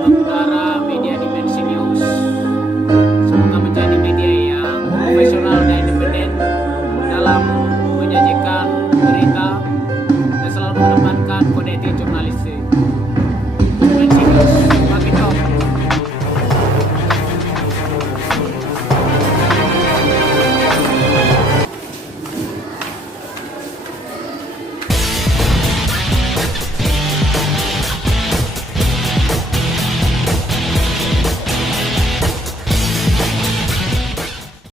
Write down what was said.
mengudara media Dimensi News. Semoga menjadi media yang profesional dan independen dalam menyajikan berita dan selalu mengedepankan kode etik jurnalistik.